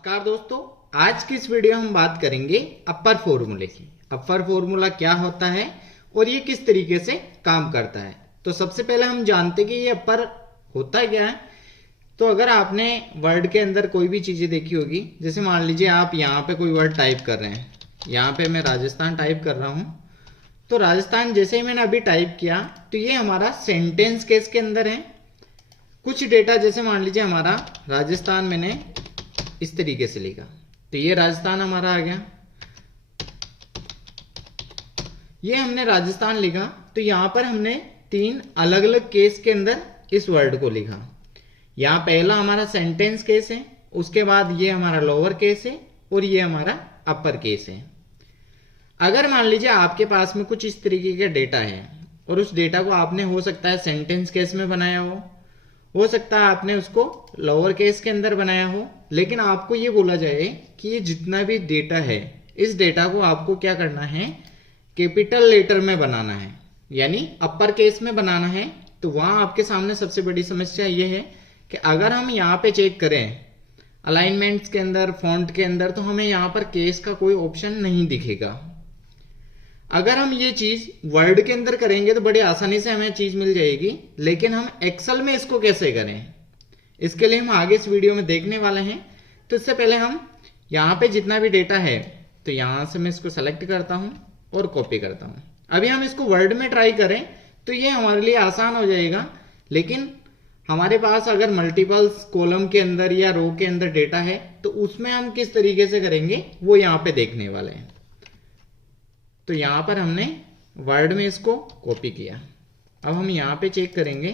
नमस्कार दोस्तों, आज की इस वीडियो में हम बात करेंगे अपर फॉर्मूले की। अपर फॉर्मूला क्या होता है और ये किस तरीके से काम करता है। तो सबसे पहले हम जानते हैं कि ये अपर होता क्या है। तो अगर आपने वर्ड के अंदर कोई भी चीजें देखी होगी, जैसे मान लीजिए आप यहाँ पे कोई वर्ड टाइप कर रहे हैं, यहाँ पे मैं राजस्थान टाइप कर रहा हूँ। तो राजस्थान जैसे ही मैंने अभी टाइप किया तो ये हमारा सेंटेंस केस के अंदर है। कुछ डेटा जैसे मान लीजिए हमारा राजस्थान मैंने इस तरीके से लिखा, तो ये राजस्थान हमारा आ गया। ये हमने राजस्थान लिखा तो यहां पर हमने तीन अलग अलग केस के अंदर इस वर्ड को लिखा। यहां पहला हमारा सेंटेंस केस है, उसके बाद ये हमारा लोअर केस है और ये हमारा अपर केस है। अगर मान लीजिए आपके पास में कुछ इस तरीके का डेटा है और उस डेटा को आपने हो सकता है सेंटेंस केस में बनाया हो सकता है आपने उसको लोअर केस के अंदर बनाया हो, लेकिन आपको ये बोला जाए कि ये जितना भी डेटा है इस डेटा को आपको क्या करना है, कैपिटल लेटर में बनाना है, यानी अपर केस में बनाना है। तो वहां आपके सामने सबसे बड़ी समस्या ये है कि अगर हम यहाँ पे चेक करें अलाइनमेंट्स के अंदर, फॉन्ट के अंदर, तो हमें यहाँ पर केस का कोई ऑप्शन नहीं दिखेगा। अगर हम ये चीज वर्ड के अंदर करेंगे तो बड़ी आसानी से हमें चीज मिल जाएगी, लेकिन हम एक्सेल में इसको कैसे करें, इसके लिए हम आगे इस वीडियो में देखने वाले हैं। तो इससे पहले हम यहाँ पे जितना भी डेटा है तो यहाँ से मैं इसको सेलेक्ट करता हूँ और कॉपी करता हूँ। अभी हम इसको वर्ड में ट्राई करें तो ये हमारे लिए आसान हो जाएगा, लेकिन हमारे पास अगर मल्टीपल्स कॉलम के अंदर या रो के अंदर डेटा है तो उसमें हम किस तरीके से करेंगे वो यहाँ पे देखने वाले हैं। तो यहां पर हमने वर्ड में इसको कॉपी किया। अब हम यहां पे चेक करेंगे,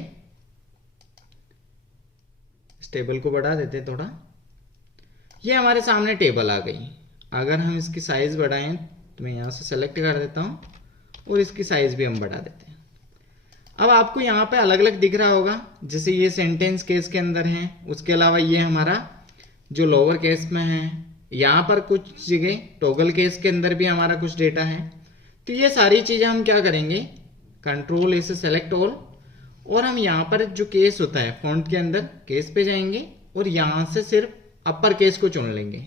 इस टेबल को बढ़ा देते हैं थोड़ा। ये हमारे सामने टेबल आ गई। अगर हम इसकी साइज बढ़ाएं तो मैं यहां से सेलेक्ट कर देता हूं और इसकी साइज भी हम बढ़ा देते हैं। अब आपको यहां पे अलग अलग दिख रहा होगा, जैसे ये सेंटेंस केस के अंदर है, उसके अलावा ये हमारा जो लोअर केस में है, यहां पर कुछ जगह टॉगल केस के अंदर भी हमारा कुछ डेटा है। तो ये सारी चीजें हम क्या करेंगे, कंट्रोल ए से सेलेक्ट ऑल, और हम यहाँ पर जो केस होता है फॉन्ट के अंदर केस पे जाएंगे और यहाँ से सिर्फ अपर केस को चुन लेंगे।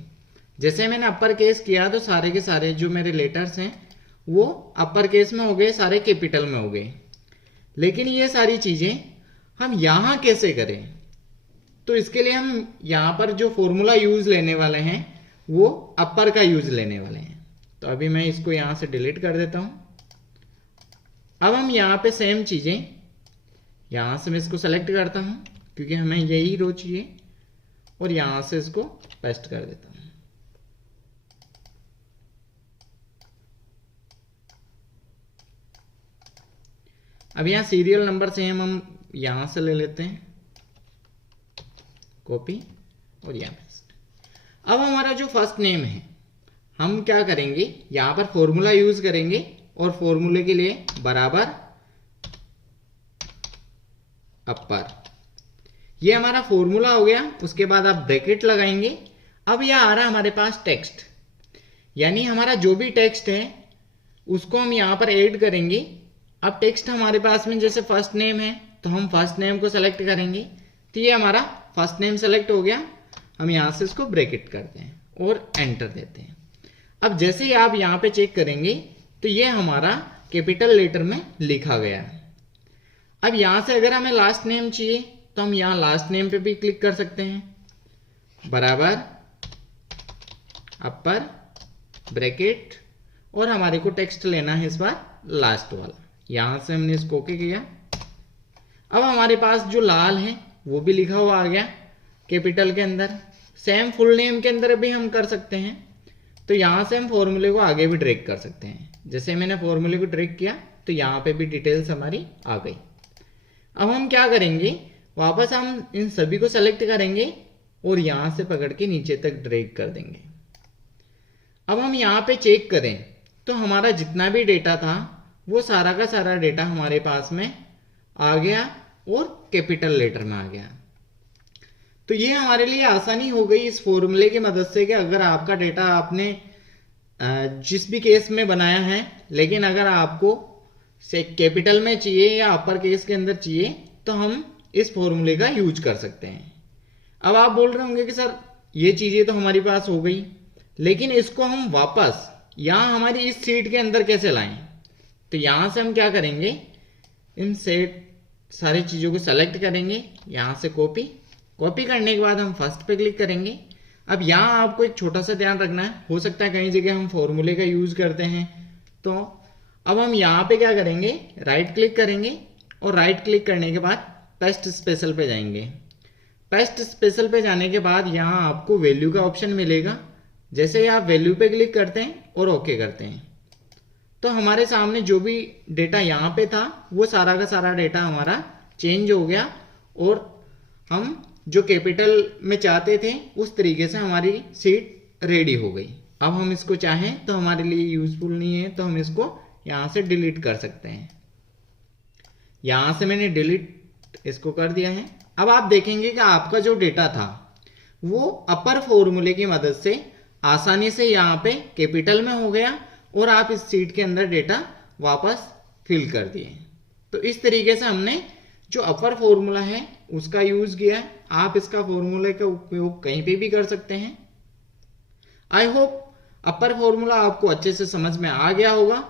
जैसे मैंने अपर केस किया तो सारे के सारे जो मेरे लेटर्स हैं वो अपर केस में हो गए, सारे कैपिटल में हो गए। लेकिन ये सारी चीजें हम यहाँ कैसे करें, तो इसके लिए हम यहाँ पर जो फॉर्मूला यूज लेने वाले हैं वो अपर का यूज लेने वाले हैं। तो अभी मैं इसको यहां से डिलीट कर देता हूं। अब हम यहां पे सेम चीजें, यहां से मैं इसको सेलेक्ट करता हूं क्योंकि हमें यही रो चाहिए, और यहां से इसको पेस्ट कर देता हूं। अब यहां सीरियल नंबर से हम यहां से ले लेते हैं कॉपी और यहां पेस्ट। अब हमारा जो फर्स्ट नेम है हम क्या करेंगे, यहां पर फॉर्मूला यूज करेंगे और फॉर्मूले के लिए बराबर अपर, ये हमारा फॉर्मूला हो गया। उसके बाद आप ब्रैकेट लगाएंगे। अब यह आ रहा है हमारे पास टेक्स्ट, यानी हमारा जो भी टेक्स्ट है उसको हम यहां पर ऐड करेंगे। अब टेक्स्ट हमारे पास में जैसे फर्स्ट नेम है तो हम फर्स्ट नेम को सेलेक्ट करेंगे। तो ये हमारा फर्स्ट नेम सेलेक्ट हो गया। हम यहां से इसको ब्रैकेट करते हैं और एंटर देते हैं। अब जैसे ही आप यहां पे चेक करेंगे तो ये हमारा कैपिटल लेटर में लिखा गया है। अब यहां से अगर हमें लास्ट नेम चाहिए तो हम यहां लास्ट नेम पे भी क्लिक कर सकते हैं, बराबर अपर ब्रैकेट, और हमारे को टेक्स्ट लेना है इस बार लास्ट वाला। यहां से हमने इसको ओके किया। अब हमारे पास जो लाल है वो भी लिखा हुआ आ गया कैपिटल के अंदर। सेम फुल नेम के अंदर भी हम कर सकते हैं। तो यहां से हम फॉर्मूले को आगे भी ड्रैग कर सकते हैं। जैसे मैंने फॉर्मूले को ड्रैग किया तो यहां पे भी डिटेल्स हमारी आ गई। अब हम क्या करेंगे, वापस हम इन सभी को सेलेक्ट करेंगे और यहां से पकड़ के नीचे तक ड्रैग कर देंगे। अब हम यहां पे चेक करें तो हमारा जितना भी डेटा था वो सारा का सारा डेटा हमारे पास में आ गया और कैपिटल लेटर में आ गया। तो ये हमारे लिए आसानी हो गई इस फॉर्मूले की मदद से कि अगर आपका डेटा आपने जिस भी केस में बनाया है, लेकिन अगर आपको से कैपिटल में चाहिए या अपर केस के अंदर चाहिए तो हम इस फॉर्मूले का यूज कर सकते हैं। अब आप बोल रहे होंगे कि सर ये चीजें तो हमारी पास हो गई, लेकिन इसको हम वापस यहां हमारी इस सीट के अंदर कैसे लाएं? तो यहां से हम क्या करेंगे, इन सेट सारी चीजों को सेलेक्ट करेंगे, यहां से कॉपी करने के बाद हम फर्स्ट पे क्लिक करेंगे। अब यहाँ आपको एक छोटा सा ध्यान रखना है, हो सकता है कई जगह हम फॉर्मूले का यूज करते हैं। तो अब हम यहाँ पे क्या करेंगे, राइट क्लिक करेंगे और राइट क्लिक करने के बाद पेस्ट स्पेशल पे जाएंगे। पेस्ट स्पेशल पे जाने के बाद यहाँ आपको वैल्यू का ऑप्शन मिलेगा। जैसे ही आप वैल्यू पे क्लिक करते हैं और ओके करते हैं तो हमारे सामने जो भी डेटा यहाँ पे था वो सारा का सारा डेटा हमारा चेंज हो गया और हम जो कैपिटल में चाहते थे उस तरीके से हमारी सीट रेडी हो गई। अब हम इसको चाहें तो हमारे लिए यूजफुल नहीं है तो हम इसको यहां से डिलीट कर सकते हैं। यहां से मैंने डिलीट इसको कर दिया है। अब आप देखेंगे कि आपका जो डेटा था वो अपर फॉर्मूले की मदद से आसानी से यहाँ पे कैपिटल में हो गया और आप इस सीट के अंदर डेटा वापस फिल कर दिए। तो इस तरीके से हमने जो अपर फॉर्मूला है उसका यूज किया है। आप इसका फॉर्मूले का उपयोग कहीं पे भी कर सकते हैं। आई होप अपर फॉर्मूला आपको अच्छे से समझ में आ गया होगा।